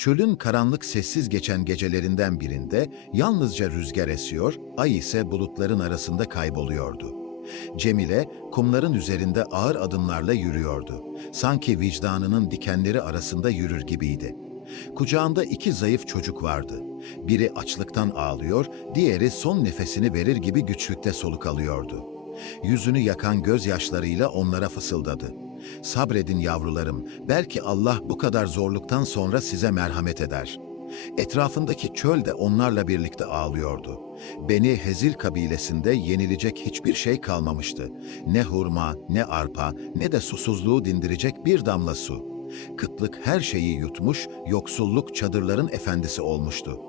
Çölün karanlık sessiz geçen gecelerinden birinde yalnızca rüzgar esiyor, ay ise bulutların arasında kayboluyordu. Cemile, kumların üzerinde ağır adımlarla yürüyordu. Sanki vicdanının dikenleri arasında yürür gibiydi. Kucağında iki zayıf çocuk vardı. Biri açlıktan ağlıyor, diğeri son nefesini verir gibi güçlükte soluk alıyordu. Yüzünü yakan gözyaşlarıyla onlara fısıldadı. "Sabredin yavrularım, belki Allah bu kadar zorluktan sonra size merhamet eder." Etrafındaki çöl de onlarla birlikte ağlıyordu. Beni Hezil kabilesinde yenilecek hiçbir şey kalmamıştı. Ne hurma, ne arpa, ne de susuzluğu dindirecek bir damla su. Kıtlık her şeyi yutmuş, yoksulluk çadırların efendisi olmuştu.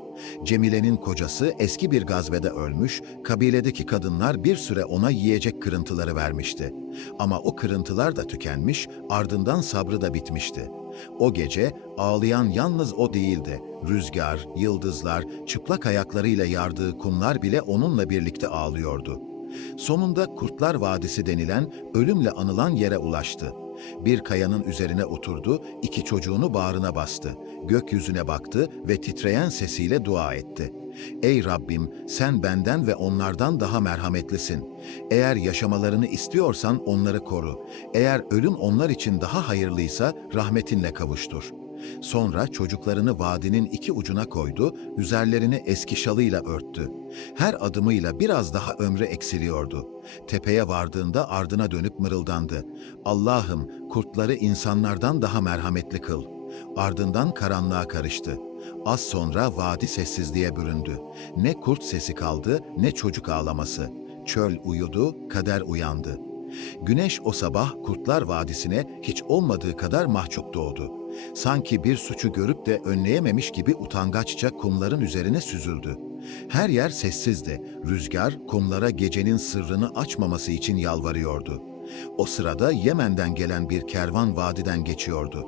Cemile'nin kocası eski bir gazvede ölmüş, kabiledeki kadınlar bir süre ona yiyecek kırıntıları vermişti. Ama o kırıntılar da tükenmiş, ardından sabrı da bitmişti. O gece ağlayan yalnız o değildi. Rüzgar, yıldızlar, çıplak ayaklarıyla yardığı kumlar bile onunla birlikte ağlıyordu. Sonunda Kurtlar Vadisi denilen, ölümle anılan yere ulaştı. Bir kayanın üzerine oturdu, iki çocuğunu bağrına bastı. Gökyüzüne baktı ve titreyen sesiyle dua etti. "Ey Rabbim, sen benden ve onlardan daha merhametlisin. Eğer yaşamalarını istiyorsan onları koru. Eğer ölüm onlar için daha hayırlıysa rahmetinle kavuştur." Sonra çocuklarını vadinin iki ucuna koydu, üzerlerini eski şalıyla örttü. Her adımıyla biraz daha ömrü eksiliyordu. Tepeye vardığında ardına dönüp mırıldandı. "Allah'ım, kurtları insanlardan daha merhametli kıl." Ardından karanlığa karıştı. Az sonra vadi sessizliğe büründü. Ne kurt sesi kaldı, ne çocuk ağlaması. Çöl uyudu, kader uyandı. Güneş o sabah Kurtlar Vadisi'ne hiç olmadığı kadar mahcup doğdu. Sanki bir suçu görüp de önleyememiş gibi utangaçça kumların üzerine süzüldü. Her yer sessizdi. Rüzgar kumlara gecenin sırrını açmaması için yalvarıyordu. O sırada Yemen'den gelen bir kervan vadiden geçiyordu.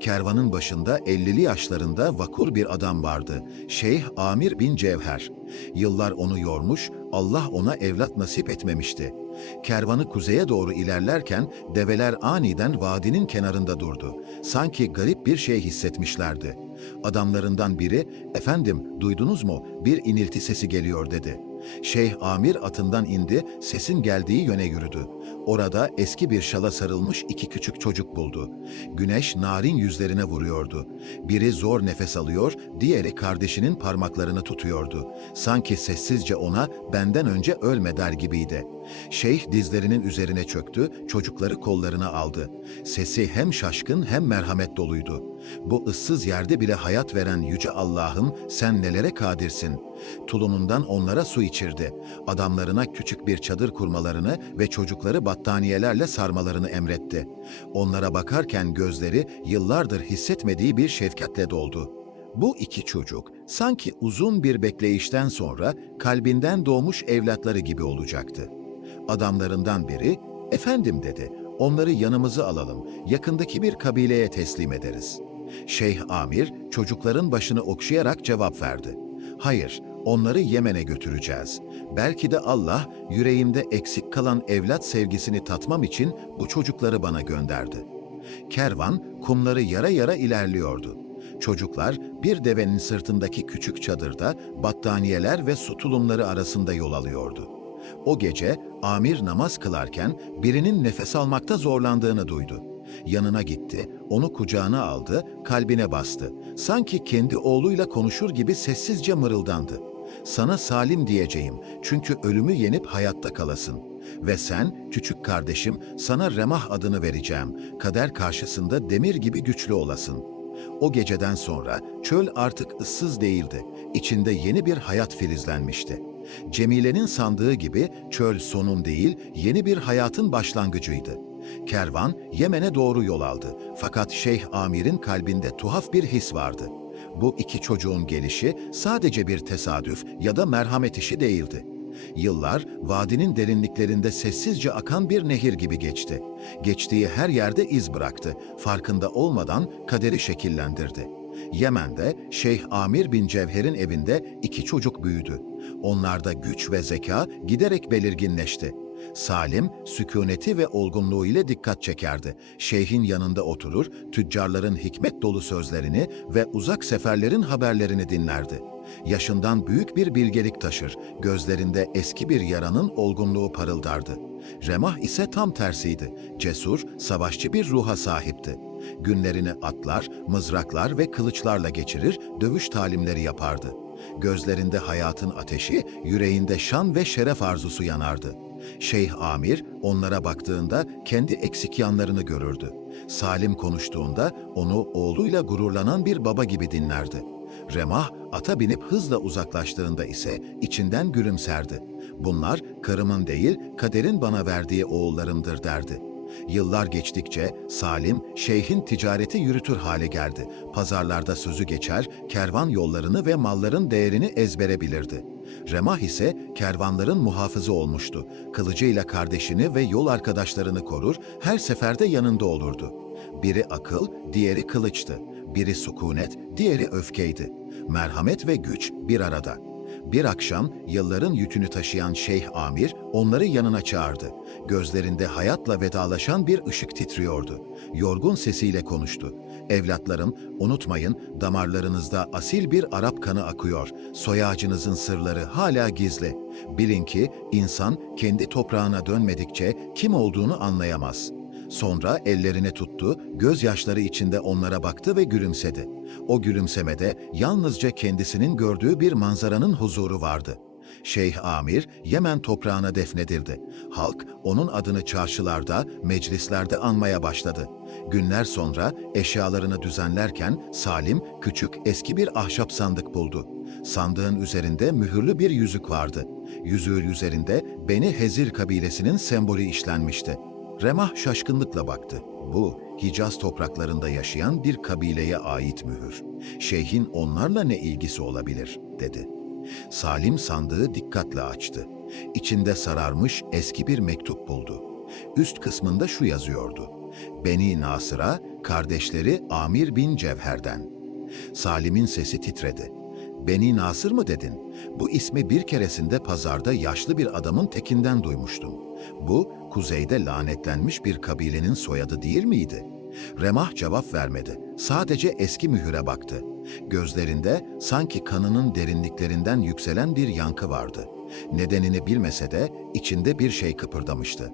Kervanın başında 50'li yaşlarında vakur bir adam vardı. Şeyh Amir bin Cevher. Yıllar onu yormuş, Allah ona evlat nasip etmemişti. Kervanı kuzeye doğru ilerlerken develer aniden vadinin kenarında durdu. Sanki garip bir şey hissetmişlerdi. Adamlarından biri, "Efendim, duydunuz mu? Bir inilti sesi geliyor." dedi. Şeyh Amir atından indi, sesin geldiği yöne yürüdü. Orada eski bir şala sarılmış iki küçük çocuk buldu. Güneş narin yüzlerine vuruyordu. Biri zor nefes alıyor, diğeri kardeşinin parmaklarını tutuyordu. Sanki sessizce ona "benden önce ölme" der gibiydi. Şeyh dizlerinin üzerine çöktü, çocukları kollarına aldı. Sesi hem şaşkın hem merhamet doluydu. "Bu ıssız yerde bile hayat veren yüce Allah'ım, sen nelere kadirsin." Tulunundan onlara su içirdi. Adamlarına küçük bir çadır kurmalarını ve çocukları battaniyelerle sarmalarını emretti. Onlara bakarken gözleri yıllardır hissetmediği bir şefkatle doldu. Bu iki çocuk sanki uzun bir bekleyişten sonra kalbinden doğmuş evlatları gibi olacaktı. Adamlarından biri, "Efendim," dedi, "onları yanımıza alalım, yakındaki bir kabileye teslim ederiz." Şeyh Amir çocukların başını okşayarak cevap verdi. "Hayır, onları Yemen'e götüreceğiz. Belki de Allah yüreğimde eksik kalan evlat sevgisini tatmam için bu çocukları bana gönderdi." Kervan kumları yara yara ilerliyordu. Çocuklar bir devenin sırtındaki küçük çadırda battaniyeler ve su tulumları arasında yol alıyordu. O gece Amir namaz kılarken birinin nefes almakta zorlandığını duydu. Yanına gitti, onu kucağına aldı, kalbine bastı. Sanki kendi oğluyla konuşur gibi sessizce mırıldandı. "Sana Salim diyeceğim, çünkü ölümü yenip hayatta kalasın. Ve sen, küçük kardeşim, sana Remah adını vereceğim, kader karşısında demir gibi güçlü olasın." O geceden sonra çöl artık ıssız değildi, içinde yeni bir hayat filizlenmişti. Cemile'nin sandığı gibi çöl sonun değil, yeni bir hayatın başlangıcıydı. Kervan Yemen'e doğru yol aldı. Fakat Şeyh Amir'in kalbinde tuhaf bir his vardı. Bu iki çocuğun gelişi sadece bir tesadüf ya da merhamet işi değildi. Yıllar vadinin derinliklerinde sessizce akan bir nehir gibi geçti. Geçtiği her yerde iz bıraktı. Farkında olmadan kaderi şekillendirdi. Yemen'de Şeyh Amir bin Cevher'in evinde iki çocuk büyüdü. Onlarda güç ve zeka giderek belirginleşti. Salim, sükuneti ve olgunluğu ile dikkat çekerdi. Şeyhin yanında oturur, tüccarların hikmet dolu sözlerini ve uzak seferlerin haberlerini dinlerdi. Yaşından büyük bir bilgelik taşır, gözlerinde eski bir yaranın olgunluğu parıldardı. Remah ise tam tersiydi, cesur, savaşçı bir ruha sahipti. Günlerini atlar, mızraklar ve kılıçlarla geçirir, dövüş talimleri yapardı. Gözlerinde hayatın ateşi, yüreğinde şan ve şeref arzusu yanardı. Şeyh Amir onlara baktığında kendi eksik yanlarını görürdü. Salim konuştuğunda onu oğluyla gururlanan bir baba gibi dinlerdi. Remah ata binip hızla uzaklaştığında ise içinden gülümserdi. Bunlar karımın değil, kaderin bana verdiği oğullarımdır derdi. Yıllar geçtikçe Salim, şeyhin ticareti yürütür hale geldi. Pazarlarda sözü geçer, kervan yollarını ve malların değerini ezbere bilirdi. Remah ise kervanların muhafızı olmuştu. Kılıcıyla kardeşini ve yol arkadaşlarını korur, her seferde yanında olurdu. Biri akıl, diğeri kılıçtı. Biri sükunet, diğeri öfkeydi. Merhamet ve güç bir arada. Bir akşam yılların yükünü taşıyan Şeyh Amir onları yanına çağırdı. Gözlerinde hayatla vedalaşan bir ışık titriyordu. Yorgun sesiyle konuştu. "Evlatlarım, unutmayın, damarlarınızda asil bir Arap kanı akıyor. Soy ağacınızın sırları hala gizli. Bilin ki insan kendi toprağına dönmedikçe kim olduğunu anlayamaz." Sonra ellerini tuttu, gözyaşları içinde onlara baktı ve gülümsedi. O gülümsemede yalnızca kendisinin gördüğü bir manzaranın huzuru vardı. Şeyh Amir Yemen toprağına defnedildi. Halk onun adını çarşılarda, meclislerde anmaya başladı. Günler sonra eşyalarını düzenlerken Salim küçük eski bir ahşap sandık buldu. Sandığın üzerinde mühürlü bir yüzük vardı. Yüzüğün üzerinde Beni Hezir kabilesinin sembolü işlenmişti. Remah şaşkınlıkla baktı. "Bu, Hicaz topraklarında yaşayan bir kabileye ait mühür. Şeyhin onlarla ne ilgisi olabilir?" dedi. Salim sandığı dikkatle açtı. İçinde sararmış eski bir mektup buldu. Üst kısmında şu yazıyordu: "Beni Nasır'a, kardeşleri Amir bin Cevher'den." Salim'in sesi titredi. "Beni Nasır mı dedin? Bu ismi bir keresinde pazarda yaşlı bir adamın tekinden duymuştum. Bu, kuzeyde lanetlenmiş bir kabilenin soyadı değil miydi?" Remah cevap vermedi. Sadece eski mühüre baktı. Gözlerinde sanki kanının derinliklerinden yükselen bir yankı vardı. Nedenini bilmese de içinde bir şey kıpırdamıştı.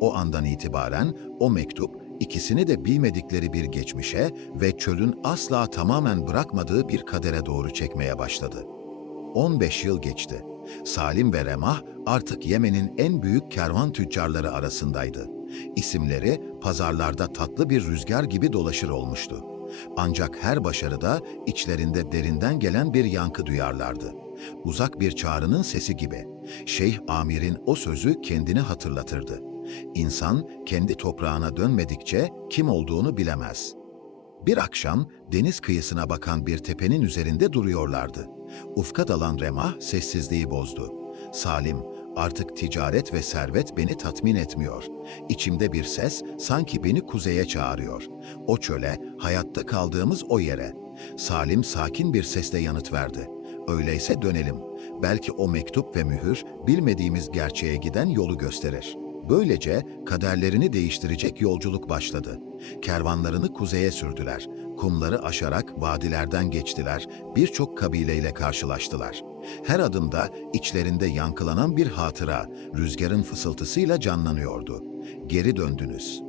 O andan itibaren o mektup ikisini de bilmedikleri bir geçmişe ve çölün asla tamamen bırakmadığı bir kadere doğru çekmeye başladı. 15 yıl geçti. Salim ve Remah artık Yemen'in en büyük kervan tüccarları arasındaydı. İsimleri pazarlarda tatlı bir rüzgar gibi dolaşır olmuştu. Ancak her başarıda içlerinde derinden gelen bir yankı duyarlardı. Uzak bir çağrının sesi gibi. Şeyh Amir'in o sözü kendini hatırlatırdı. İnsan kendi toprağına dönmedikçe kim olduğunu bilemez. Bir akşam deniz kıyısına bakan bir tepenin üzerinde duruyorlardı. Ufka dalan Remah sessizliği bozdu. "Salim, artık ticaret ve servet beni tatmin etmiyor. İçimde bir ses sanki beni kuzeye çağırıyor. O çöle, hayatta kaldığımız o yere." Salim sakin bir sesle yanıt verdi. "Öyleyse dönelim. Belki o mektup ve mühür bilmediğimiz gerçeğe giden yolu gösterir." Böylece kaderlerini değiştirecek yolculuk başladı. Kervanlarını kuzeye sürdüler. Kumları aşarak vadilerden geçtiler. Birçok kabileyle karşılaştılar. Her adımda içlerinde yankılanan bir hatıra rüzgarın fısıltısıyla canlanıyordu. "Geri döndünüz."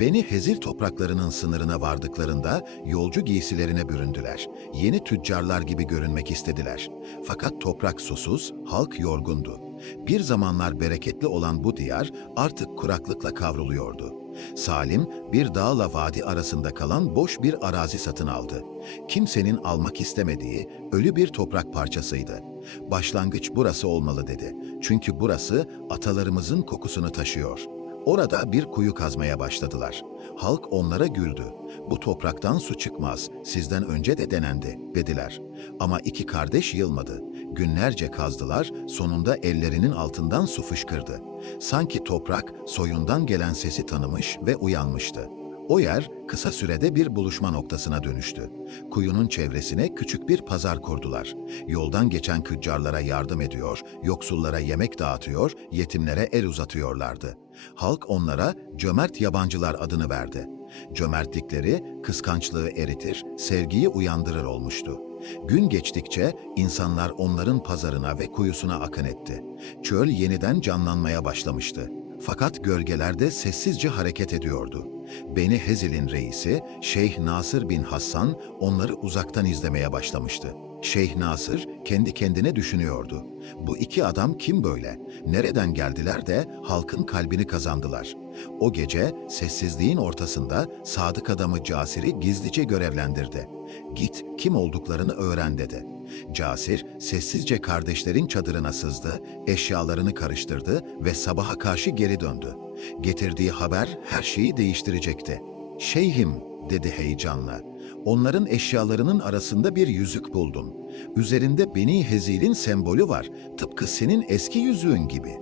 Beni Hezir topraklarının sınırına vardıklarında yolcu giysilerine büründüler. Yeni tüccarlar gibi görünmek istediler. Fakat toprak susuz, halk yorgundu. Bir zamanlar bereketli olan bu diyar artık kuraklıkla kavruluyordu. Salim, bir dağla vadi arasında kalan boş bir arazi satın aldı. Kimsenin almak istemediği ölü bir toprak parçasıydı. "Başlangıç burası olmalı," dedi. "Çünkü burası atalarımızın kokusunu taşıyor." Orada bir kuyu kazmaya başladılar. Halk onlara güldü. "Bu topraktan su çıkmaz, sizden önce de denendi," dediler. Ama iki kardeş yılmadı. Günlerce kazdılar, sonunda ellerinin altından su fışkırdı. Sanki toprak soyundan gelen sesi tanımış ve uyanmıştı. O yer kısa sürede bir buluşma noktasına dönüştü. Kuyunun çevresine küçük bir pazar kurdular. Yoldan geçen tüccarlara yardım ediyor, yoksullara yemek dağıtıyor, yetimlere el uzatıyorlardı. Halk onlara cömert yabancılar adını verdi. Cömertlikleri kıskançlığı eritir, sevgiyi uyandırır olmuştu. Gün geçtikçe insanlar onların pazarına ve kuyusuna akın etti. Çöl yeniden canlanmaya başlamıştı. Fakat gölgeler de sessizce hareket ediyordu. Beni Hezil'in reisi Şeyh Nasır bin Hassan onları uzaktan izlemeye başlamıştı. Şeyh Nasır kendi kendine düşünüyordu. Bu iki adam kim böyle? Nereden geldiler de halkın kalbini kazandılar? O gece sessizliğin ortasında sadık adamı Casir'i gizlice görevlendirdi. Git kim olduklarını öğren dedi. Casir sessizce kardeşlerin çadırına sızdı, eşyalarını karıştırdı ve sabaha karşı geri döndü. Getirdiği haber her şeyi değiştirecekti. "Şeyhim," dedi heyecanla. "Onların eşyalarının arasında bir yüzük buldum. Üzerinde Beni Hezil'in sembolü var, tıpkı senin eski yüzüğün gibi."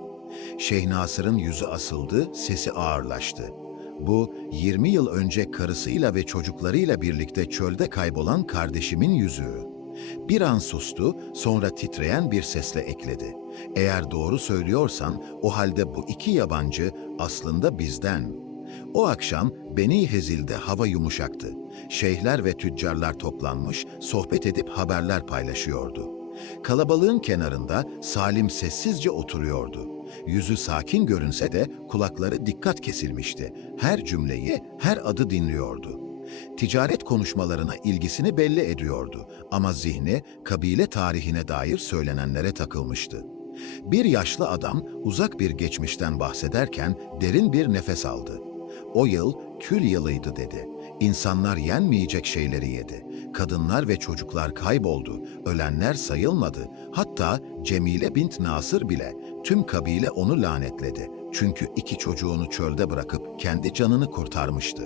Şeyh Nasır'ın yüzü asıldı, sesi ağırlaştı. "Bu 20 yıl önce karısıyla ve çocuklarıyla birlikte çölde kaybolan kardeşimin yüzüğü." Bir an sustu, sonra titreyen bir sesle ekledi. "Eğer doğru söylüyorsan, o halde bu iki yabancı aslında bizden." O akşam Beni Hezil'de hava yumuşaktı. Şeyhler ve tüccarlar toplanmış, sohbet edip haberler paylaşıyordu. Kalabalığın kenarında Salim sessizce oturuyordu. Yüzü sakin görünse de kulakları dikkat kesilmişti. Her cümleyi, her adı dinliyordu. Ticaret konuşmalarına ilgisini belli ediyordu ama zihni kabile tarihine dair söylenenlere takılmıştı. Bir yaşlı adam uzak bir geçmişten bahsederken derin bir nefes aldı. "O yıl kül yılıydı," dedi. "İnsanlar yenmeyecek şeyleri yedi. Kadınlar ve çocuklar kayboldu. Ölenler sayılmadı. Hatta Cemile bint Nasır bile. Tüm kabile onu lanetledi. Çünkü iki çocuğunu çölde bırakıp kendi canını kurtarmıştı."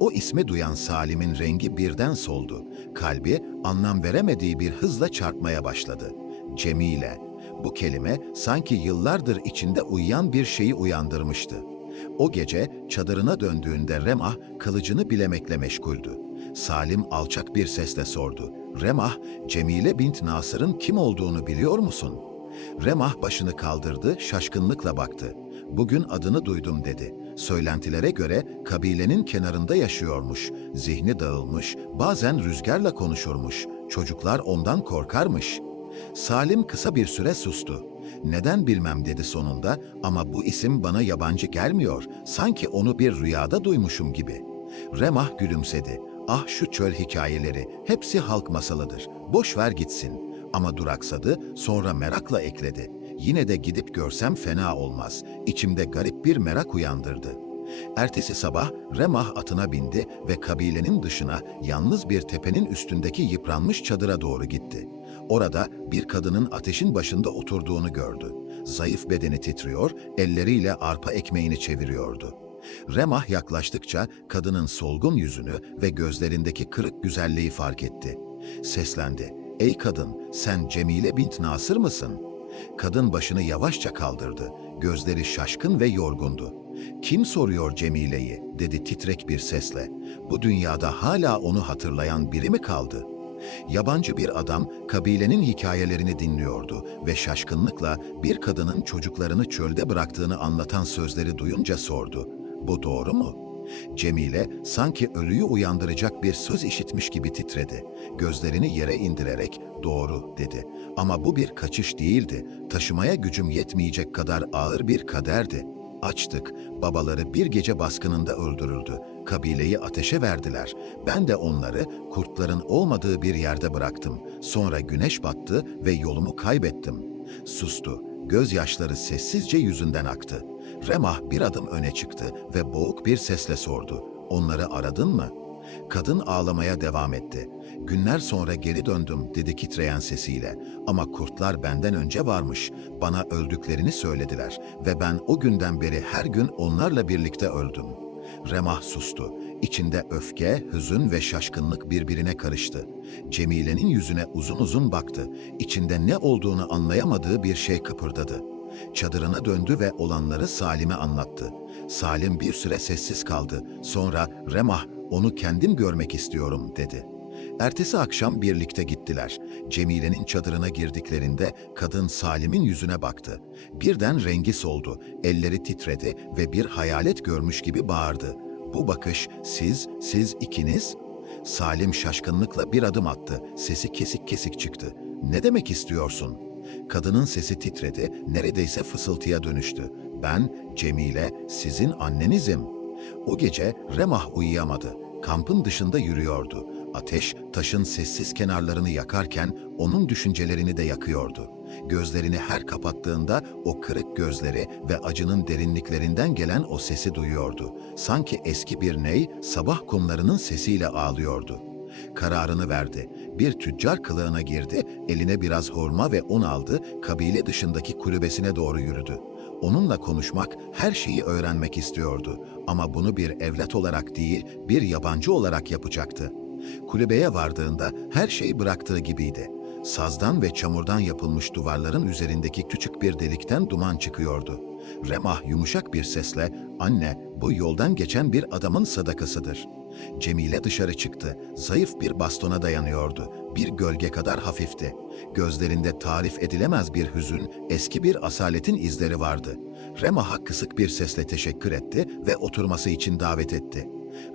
O ismi duyan Salim'in rengi birden soldu. Kalbi anlam veremediği bir hızla çarpmaya başladı. Cemile. Bu kelime sanki yıllardır içinde uyuyan bir şeyi uyandırmıştı. O gece çadırına döndüğünde Remah kılıcını bilemekle meşguldü. Salim alçak bir sesle sordu. "Remah, Cemile bint Nasır'ın kim olduğunu biliyor musun?" Remah başını kaldırdı, şaşkınlıkla baktı. "Bugün adını duydum," dedi. "Söylentilere göre kabilenin kenarında yaşıyormuş, zihni dağılmış, bazen rüzgarla konuşurmuş, çocuklar ondan korkarmış." Salim kısa bir süre sustu. "Neden bilmem," dedi sonunda, "ama bu isim bana yabancı gelmiyor, sanki onu bir rüyada duymuşum gibi." Remah gülümsedi. "Ah şu çöl hikayeleri, hepsi halk masalıdır, boş ver gitsin." Ama duraksadı, sonra merakla ekledi. "Yine de gidip görsem fena olmaz." İçimde garip bir merak uyandırdı. Ertesi sabah Remah atına bindi ve kabilenin dışına yalnız bir tepenin üstündeki yıpranmış çadıra doğru gitti. Orada bir kadının ateşin başında oturduğunu gördü. Zayıf bedeni titriyor, elleriyle arpa ekmeğini çeviriyordu. Remah yaklaştıkça kadının solgun yüzünü ve gözlerindeki kırık güzelliği fark etti. Seslendi. "Ey kadın, sen Cemile bint Nasır mısın?" Kadın başını yavaşça kaldırdı. Gözleri şaşkın ve yorgundu. "Kim soruyor Cemile'yi?" dedi titrek bir sesle. "Bu dünyada hala onu hatırlayan biri mi kaldı?" Yabancı bir adam kabilenin hikayelerini dinliyordu ve şaşkınlıkla bir kadının çocuklarını çölde bıraktığını anlatan sözleri duyunca sordu. "Bu doğru mu?" Cemile sanki ölüyü uyandıracak bir söz işitmiş gibi titredi. Gözlerini yere indirerek "Doğru," dedi. "Ama bu bir kaçış değildi. Taşımaya gücüm yetmeyecek kadar ağır bir kaderdi. Açtık. Babaları bir gece baskınında öldürüldü. Kabileyi ateşe verdiler. Ben de onları kurtların olmadığı bir yerde bıraktım. Sonra güneş battı ve yolumu kaybettim." Sustu. Gözyaşları sessizce yüzünden aktı. Remah bir adım öne çıktı ve boğuk bir sesle sordu. "Onları aradın mı?" Kadın ağlamaya devam etti. "Günler sonra geri döndüm," dedi titreyen sesiyle. "Ama kurtlar benden önce varmış. Bana öldüklerini söylediler ve ben o günden beri her gün onlarla birlikte öldüm." Remah sustu. İçinde öfke, hüzün ve şaşkınlık birbirine karıştı. Cemile'nin yüzüne uzun uzun baktı. İçinde ne olduğunu anlayamadığı bir şey kıpırdadı. Çadırına döndü ve olanları Salim'e anlattı. Salim bir süre sessiz kaldı. Sonra "Remah, onu kendim görmek istiyorum," dedi. Ertesi akşam birlikte gittiler. Cemile'nin çadırına girdiklerinde kadın Salim'in yüzüne baktı. Birden rengi soldu, elleri titredi ve bir hayalet görmüş gibi bağırdı. "Bu bakış, siz ikiniz?" Salim şaşkınlıkla bir adım attı. Sesi kesik kesik çıktı. "Ne demek istiyorsun?" Kadının sesi titredi, neredeyse fısıltıya dönüştü. "Ben, Cemile, sizin annenizim." O gece Remah uyuyamadı. Kampın dışında yürüyordu. Ateş, taşın sessiz kenarlarını yakarken onun düşüncelerini de yakıyordu. Gözlerini her kapattığında o kırık gözleri ve acının derinliklerinden gelen o sesi duyuyordu. Sanki eski bir ney sabah kumlarının sesiyle ağlıyordu. Kararını verdi. Bir tüccar kılığına girdi, eline biraz hurma ve un aldı, kabile dışındaki kulübesine doğru yürüdü. Onunla konuşmak, her şeyi öğrenmek istiyordu. Ama bunu bir evlat olarak değil, bir yabancı olarak yapacaktı. Kulübeye vardığında her şey bıraktığı gibiydi. Sazdan ve çamurdan yapılmış duvarların üzerindeki küçük bir delikten duman çıkıyordu. Remah yumuşak bir sesle, "Anne, bu yoldan geçen bir adamın sadakasıdır." Cemile dışarı çıktı. Zayıf bir bastona dayanıyordu. Bir gölge kadar hafifti. Gözlerinde tarif edilemez bir hüzün, eski bir asaletin izleri vardı. Remah'a kısık bir sesle teşekkür etti ve oturması için davet etti.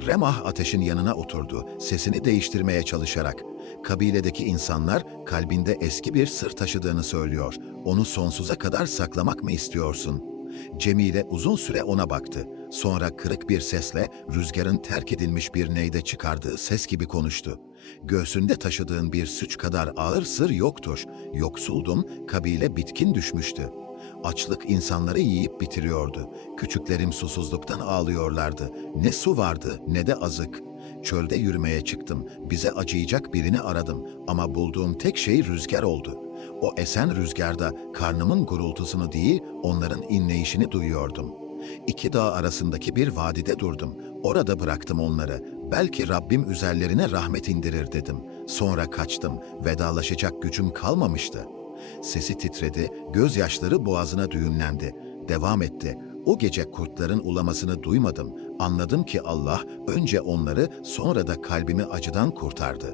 Remah ateşin yanına oturdu, sesini değiştirmeye çalışarak. "Kabiledeki insanlar kalbinde eski bir sır taşıdığını söylüyor. Onu sonsuza kadar saklamak mı istiyorsun?" Cemile uzun süre ona baktı. Sonra kırık bir sesle rüzgarın terk edilmiş bir neyde çıkardığı ses gibi konuştu. "Göğsünde taşıdığın bir suç kadar ağır sır yoktur. Yoksuldum, kabile bitkin düşmüştü. Açlık insanları yiyip bitiriyordu. Küçüklerim susuzluktan ağlıyorlardı. Ne su vardı ne de azık. Çölde yürümeye çıktım. Bize acıyacak birini aradım ama bulduğum tek şey rüzgar oldu. O esen rüzgarda karnımın gurultusunu değil, onların inleyişini duyuyordum. İki dağ arasındaki bir vadide durdum. Orada bıraktım onları. Belki Rabbim üzerlerine rahmet indirir dedim. Sonra kaçtım. Vedalaşacak gücüm kalmamıştı." Sesi titredi, gözyaşları boğazına düğümlendi. Devam etti. "O gece kurtların ulamasını duymadım. Anladım ki Allah önce onları, sonra da kalbimi acıdan kurtardı."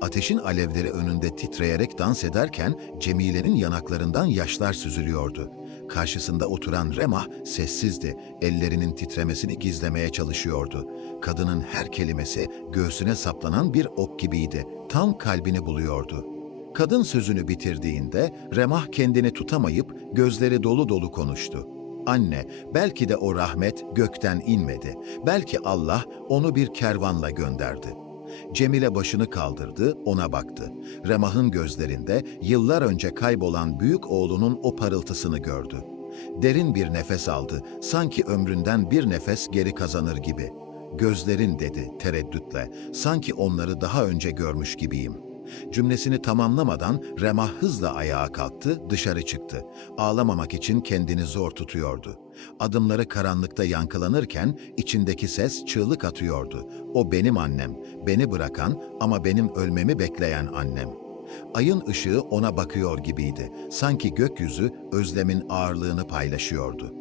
Ateşin alevleri önünde titreyerek dans ederken Cemile'nin yanaklarından yaşlar süzülüyordu. Karşısında oturan Remah sessizdi, ellerinin titremesini gizlemeye çalışıyordu. Kadının her kelimesi göğsüne saplanan bir ok gibiydi, tam kalbini buluyordu. Kadın sözünü bitirdiğinde Remah kendini tutamayıp gözleri dolu dolu konuştu. "Anne, belki de o rahmet gökten inmedi. Belki Allah onu bir kervanla gönderdi." Cemile başını kaldırdı, ona baktı. Remah'ın gözlerinde yıllar önce kaybolan büyük oğlunun o parıltısını gördü. Derin bir nefes aldı, sanki ömründen bir nefes geri kazanır gibi. "Gözlerin," dedi tereddütle, "sanki onları daha önce görmüş gibiyim." Cümlesini tamamlamadan Remah hızla ayağa kalktı, dışarı çıktı. Ağlamamak için kendini zor tutuyordu. Adımları karanlıkta yankılanırken içindeki ses çığlık atıyordu. "O benim annem, beni bırakan ama benim ölmemi bekleyen annem." Ayın ışığı ona bakıyor gibiydi. Sanki gökyüzü özlemin ağırlığını paylaşıyordu.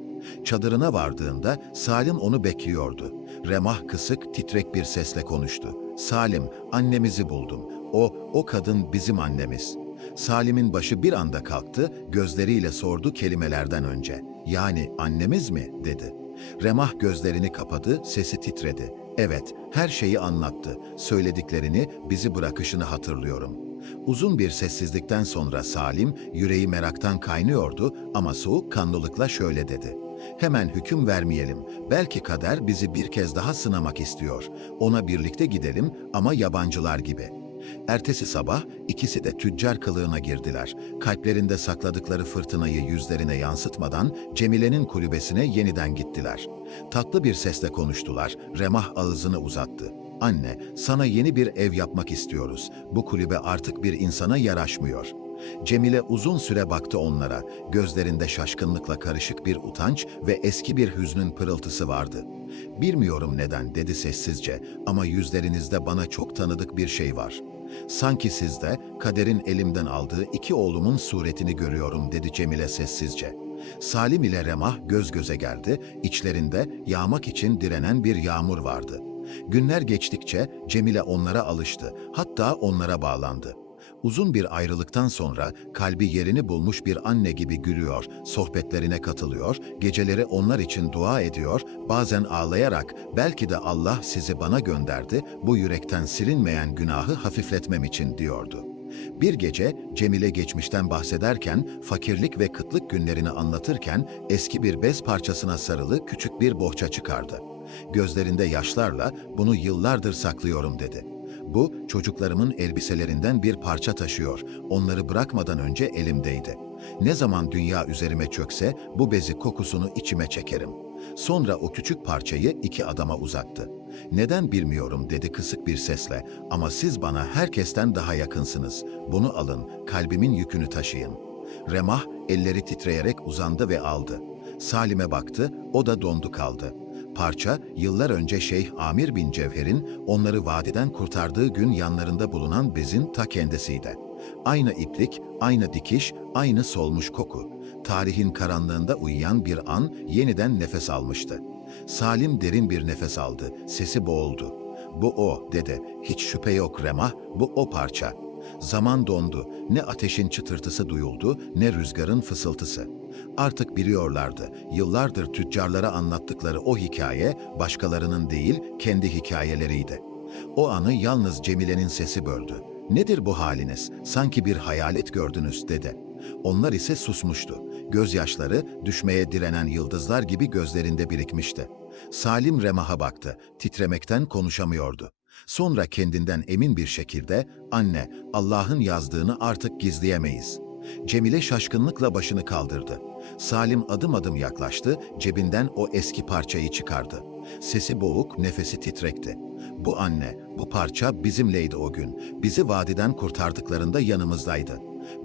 Çadırına vardığında Salim onu bekliyordu. Remah kısık, titrek bir sesle konuştu. "Salim, annemizi buldum. O kadın bizim annemiz." Salim'in başı bir anda kalktı, gözleriyle sordu kelimelerden önce. "Yani annemiz mi?" dedi. Remah gözlerini kapadı, sesi titredi. "Evet, her şeyi anlattı. Söylediklerini, bizi bırakışını hatırlıyorum." Uzun bir sessizlikten sonra Salim, yüreği meraktan kaynıyordu ama soğukkanlılıkla şöyle dedi. "Hemen hüküm vermeyelim. Belki kader bizi bir kez daha sınamak istiyor. Ona birlikte gidelim ama yabancılar gibi." Ertesi sabah ikisi de tüccar kılığına girdiler. Kalplerinde sakladıkları fırtınayı yüzlerine yansıtmadan Cemile'nin kulübesine yeniden gittiler. Tatlı bir sesle konuştular. Remah ağzını uzattı. "Anne, sana yeni bir ev yapmak istiyoruz. Bu kulübe artık bir insana yaraşmıyor." Cemile uzun süre baktı onlara. Gözlerinde şaşkınlıkla karışık bir utanç ve eski bir hüznün pırıltısı vardı. "Bilmiyorum neden," dedi sessizce, "ama yüzlerinizde bana çok tanıdık bir şey var. Sanki sizde kaderin elimden aldığı iki oğlumun suretini görüyorum," dedi Cemile sessizce. Salim ile Remah göz göze geldi, içlerinde yağmak için direnen bir yağmur vardı. Günler geçtikçe Cemile onlara alıştı, hatta onlara bağlandı. Uzun bir ayrılıktan sonra kalbi yerini bulmuş bir anne gibi gülüyor, sohbetlerine katılıyor, geceleri onlar için dua ediyor, bazen ağlayarak belki de Allah sizi bana gönderdi, bu yürekten silinmeyen günahı hafifletmem için diyordu. Bir gece Cemile geçmişten bahsederken, fakirlik ve kıtlık günlerini anlatırken eski bir bez parçasına sarılı küçük bir bohça çıkardı. Gözlerinde yaşlarla "Bunu yıllardır saklıyorum." dedi. "Bu, çocuklarımın elbiselerinden bir parça taşıyor. Onları bırakmadan önce elimdeydi. Ne zaman dünya üzerime çökse bu bezi kokusunu içime çekerim." Sonra o küçük parçayı iki adama uzattı. "Neden bilmiyorum," dedi kısık bir sesle, "ama siz bana herkesten daha yakınsınız. Bunu alın, kalbimin yükünü taşıyın." Remah elleri titreyerek uzandı ve aldı. Salim'e baktı, o da dondu kaldı. Parça, yıllar önce Şeyh Amir bin Cevher'in onları vadiden kurtardığı gün yanlarında bulunan bezin ta kendisiydi. Aynı iplik, aynı dikiş, aynı solmuş koku. Tarihin karanlığında uyuyan bir an yeniden nefes almıştı. Salim derin bir nefes aldı, sesi boğuldu. "Bu o," dedi. "Hiç şüphe yok Remah, bu o parça." Zaman dondu, ne ateşin çıtırtısı duyuldu, ne rüzgarın fısıltısı. Artık biliyorlardı, yıllardır tüccarlara anlattıkları o hikaye, başkalarının değil, kendi hikayeleriydi. O anı yalnız Cemile'nin sesi böldü. "Nedir bu haliniz? Sanki bir hayalet gördünüz," dedi. Onlar ise susmuştu. Gözyaşları, düşmeye direnen yıldızlar gibi gözlerinde birikmişti. Salim Remah'a baktı, titremekten konuşamıyordu. Sonra kendinden emin bir şekilde, "Anne, Allah'ın yazdığını artık gizleyemeyiz." Cemile şaşkınlıkla başını kaldırdı. Salim adım adım yaklaştı, cebinden o eski parçayı çıkardı. Sesi boğuk, nefesi titrekti. "Bu anne, bu parça bizimleydi o gün. Bizi vadiden kurtardıklarında yanımızdaydı.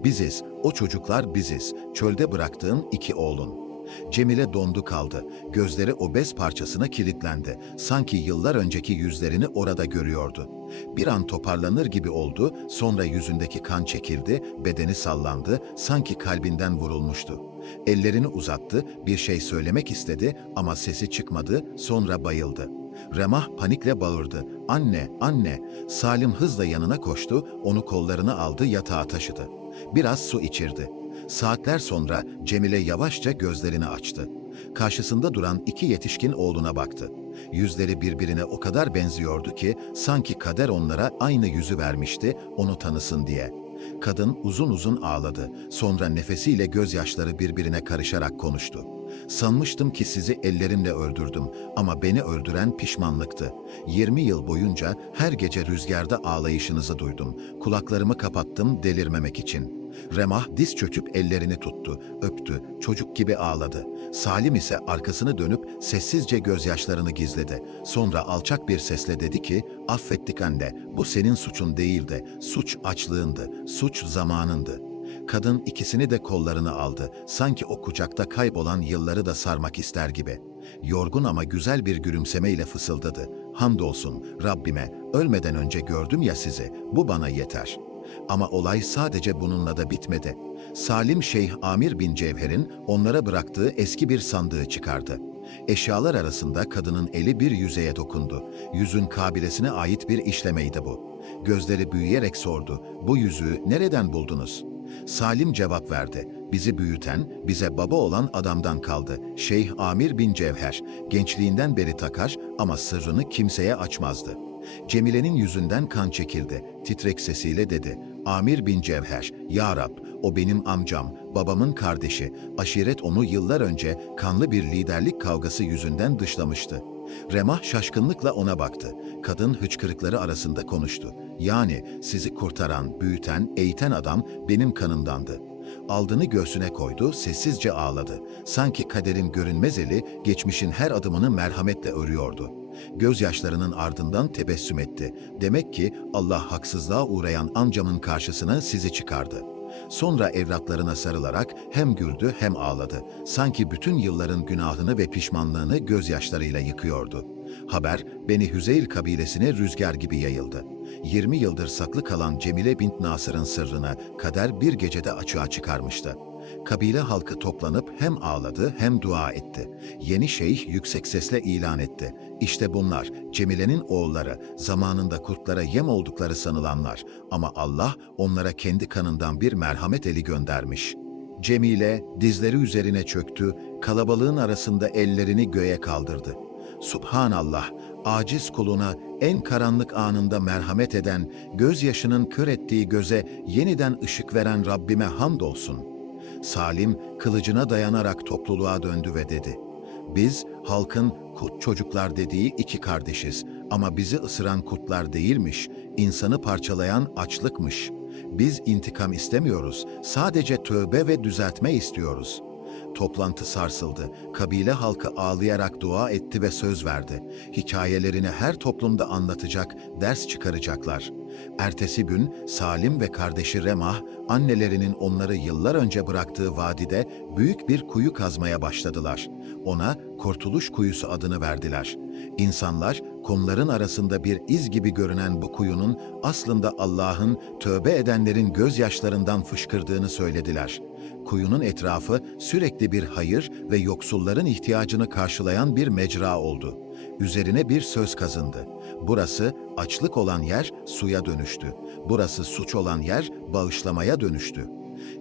Biziz, o çocuklar biziz, çölde bıraktığın iki oğlun." Cemile dondu kaldı. Gözleri o bez parçasına kilitlendi. Sanki yıllar önceki yüzlerini orada görüyordu. Bir an toparlanır gibi oldu, sonra yüzündeki kan çekildi, bedeni sallandı, sanki kalbinden vurulmuştu. Ellerini uzattı, bir şey söylemek istedi ama sesi çıkmadı, sonra bayıldı. Remah panikle bağırdı. "Anne, anne!" Salim hızla yanına koştu, onu kollarına aldı, yatağa taşıdı. Biraz su içirdi. Saatler sonra Cemile yavaşça gözlerini açtı. Karşısında duran iki yetişkin oğluna baktı. Yüzleri birbirine o kadar benziyordu ki sanki kader onlara aynı yüzü vermişti, onu tanısın diye. Kadın uzun uzun ağladı. Sonra nefesiyle gözyaşları birbirine karışarak konuştu. "Sanmıştım ki sizi ellerimle öldürdüm ama beni öldüren pişmanlıktı. 20 yıl boyunca her gece rüzgarda ağlayışınızı duydum. Kulaklarımı kapattım delirmemek için." Remah diz çöküp ellerini tuttu, öptü, çocuk gibi ağladı. Salim ise arkasını dönüp sessizce gözyaşlarını gizledi. Sonra alçak bir sesle dedi ki, "Affettik anne, bu senin suçun değildi, suç açlığındı, suç zamanındı." Kadın ikisini de kollarına aldı, sanki o kucakta kaybolan yılları da sarmak ister gibi. Yorgun ama güzel bir gülümsemeyle fısıldadı. "Hamdolsun Rabbime, ölmeden önce gördüm ya sizi, bu bana yeter." Ama olay sadece bununla da bitmedi. Salim Şeyh Amir bin Cevher'in onlara bıraktığı eski bir sandığı çıkardı. Eşyalar arasında kadının eli bir yüzeye dokundu. Yüzün kabilesine ait bir işlemeydi bu. Gözleri büyüyerek sordu, "Bu yüzüğü nereden buldunuz?" Salim cevap verdi, "Bizi büyüten, bize baba olan adamdan kaldı. Şeyh Amir bin Cevher, gençliğinden beri takar ama sırrını kimseye açmazdı." Cemile'nin yüzünden kan çekildi. Titrek sesiyle dedi, "Amir bin Cevher, ya Rab, o benim amcam, babamın kardeşi. Aşiret onu yıllar önce kanlı bir liderlik kavgası yüzünden dışlamıştı." Remah şaşkınlıkla ona baktı. Kadın hıçkırıkları arasında konuştu. "Yani sizi kurtaran, büyüten, eğiten adam benim kanımdandı." Aldığını göğsüne koydu, sessizce ağladı. Sanki kaderin görünmez eli geçmişin her adımını merhametle örüyordu. Gözyaşlarının ardından tebessüm etti. "Demek ki Allah haksızlığa uğrayan amcamın karşısına sizi çıkardı." Sonra evlatlarına sarılarak hem güldü hem ağladı. Sanki bütün yılların günahını ve pişmanlığını gözyaşlarıyla yıkıyordu. Haber Beni Hüzeyl kabilesine rüzgar gibi yayıldı. 20 yıldır saklı kalan Cemile bint Nasır'ın sırrını kader bir gecede açığa çıkarmıştı. Kabile halkı toplanıp hem ağladı hem dua etti. Yeni şeyh yüksek sesle ilan etti. İşte bunlar Cemile'nin oğulları, zamanında kurtlara yem oldukları sanılanlar. Ama Allah onlara kendi kanından bir merhamet eli göndermiş. Cemile dizleri üzerine çöktü, kalabalığın arasında ellerini göğe kaldırdı. Subhanallah, aciz kuluna en karanlık anında merhamet eden, gözyaşının kör ettiği göze yeniden ışık veren Rabbime hamdolsun. Salim kılıcına dayanarak topluluğa döndü ve dedi: Biz halkın kurt çocuklar dediği iki kardeşiz ama bizi ısıran kurtlar değilmiş, insanı parçalayan açlıkmış. Biz intikam istemiyoruz, sadece tövbe ve düzeltme istiyoruz. Toplantı sarsıldı. Kabile halkı ağlayarak dua etti ve söz verdi. Hikayelerini her toplumda anlatacak, ders çıkaracaklar. Ertesi gün Salim ve kardeşi Remah, annelerinin onları yıllar önce bıraktığı vadide büyük bir kuyu kazmaya başladılar. Ona Kurtuluş Kuyusu adını verdiler. İnsanlar, kumların arasında bir iz gibi görünen bu kuyunun aslında Allah'ın tövbe edenlerin gözyaşlarından fışkırdığını söylediler. Kuyunun etrafı sürekli bir hayır ve yoksulların ihtiyacını karşılayan bir mecra oldu. Üzerine bir söz kazındı. Burası açlık olan yer suya dönüştü. Burası suç olan yer bağışlamaya dönüştü.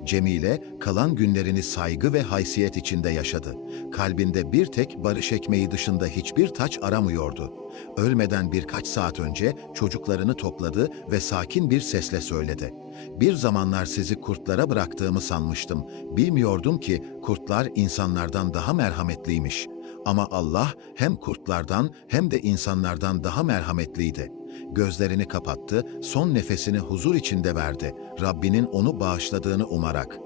Cemile kalan günlerini saygı ve haysiyet içinde yaşadı. Kalbinde bir tek barış ekmeği dışında hiçbir taç aramıyordu. Ölmeden birkaç saat önce çocuklarını topladı ve sakin bir sesle söyledi: Bir zamanlar sizi kurtlara bıraktığımı sanmıştım. Bilmiyordum ki kurtlar insanlardan daha merhametliymiş. Ama Allah hem kurtlardan hem de insanlardan daha merhametliydi. Gözlerini kapattı, son nefesini huzur içinde verdi, Rabbinin onu bağışladığını umarak.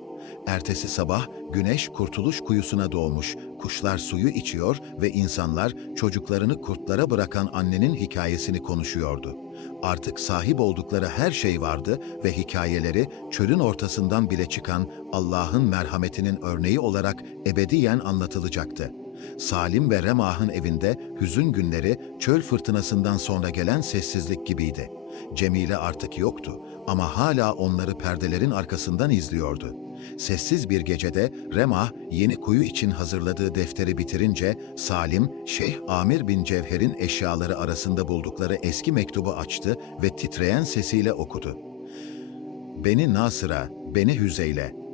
Ertesi sabah güneş Kurtuluş Kuyusu'na doğmuş, kuşlar suyu içiyor ve insanlar çocuklarını kurtlara bırakan annenin hikayesini konuşuyordu. Artık sahip oldukları her şey vardı ve hikayeleri çölün ortasından bile çıkan Allah'ın merhametinin örneği olarak ebediyen anlatılacaktı. Salim ve Remah'ın evinde hüzün günleri çöl fırtınasından sonra gelen sessizlik gibiydi. Cemile artık yoktu ama hala onları perdelerin arkasından izliyordu. Sessiz bir gecede Remah yeni kuyu için hazırladığı defteri bitirince Salim, Şeyh Amir bin Cevher'in eşyaları arasında buldukları eski mektubu açtı ve titreyen sesiyle okudu. Beni Nasır'a, beni Hüzeyl'e.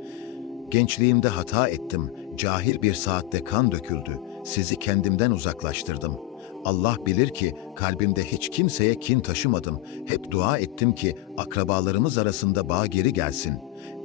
Gençliğimde hata ettim, cahil bir saatte kan döküldü, sizi kendimden uzaklaştırdım. Allah bilir ki kalbimde hiç kimseye kin taşımadım, hep dua ettim ki akrabalarımız arasında bağ geri gelsin.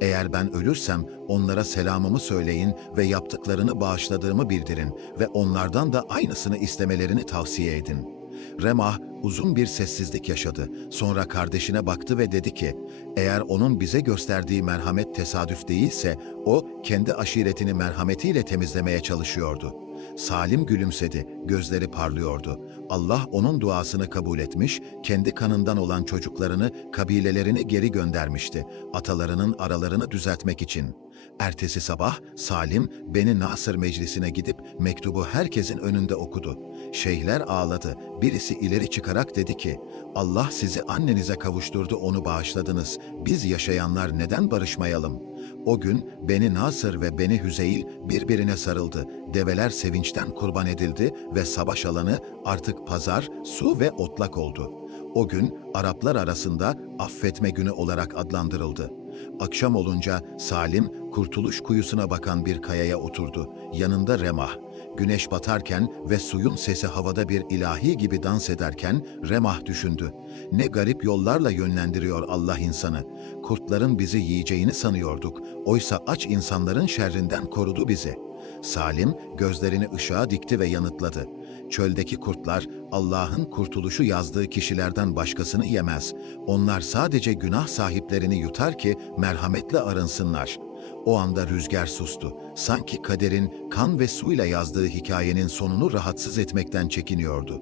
Eğer ben ölürsem onlara selamımı söyleyin ve yaptıklarını bağışladığımı bildirin ve onlardan da aynısını istemelerini tavsiye edin. Remah uzun bir sessizlik yaşadı. Sonra kardeşine baktı ve dedi ki, eğer onun bize gösterdiği merhamet tesadüf değilse, o kendi aşiretini merhametiyle temizlemeye çalışıyordu. Salim gülümsedi, gözleri parlıyordu. Allah onun duasını kabul etmiş, kendi kanından olan çocuklarını, kabilelerini geri göndermişti, atalarının aralarını düzeltmek için. Ertesi sabah Salim, Beni Nasır meclisine gidip mektubu herkesin önünde okudu. Şeyhler ağladı, birisi ileri çıkarak dedi ki, Allah sizi annenize kavuşturdu, onu bağışladınız, biz yaşayanlar neden barışmayalım? O gün Beni Nasır ve Beni Hüzeyl birbirine sarıldı, develer sevinçten kurban edildi ve savaş alanı artık pazar, su ve otlak oldu. O gün Araplar arasında affetme günü olarak adlandırıldı. Akşam olunca Salim, Kurtuluş Kuyusu'na bakan bir kayaya oturdu. Yanında Remah. Güneş batarken ve suyun sesi havada bir ilahi gibi dans ederken Remah düşündü. Ne garip yollarla yönlendiriyor Allah insanı. Kurtların bizi yiyeceğini sanıyorduk. Oysa aç insanların şerrinden korudu bizi. Salim gözlerini ışığa dikti ve yanıtladı. Çöldeki kurtlar Allah'ın kurtuluşu yazdığı kişilerden başkasını yemez. Onlar sadece günah sahiplerini yutar ki merhametle arınsınlar. O anda rüzgar sustu. Sanki kaderin kan ve suyla yazdığı hikayenin sonunu rahatsız etmekten çekiniyordu.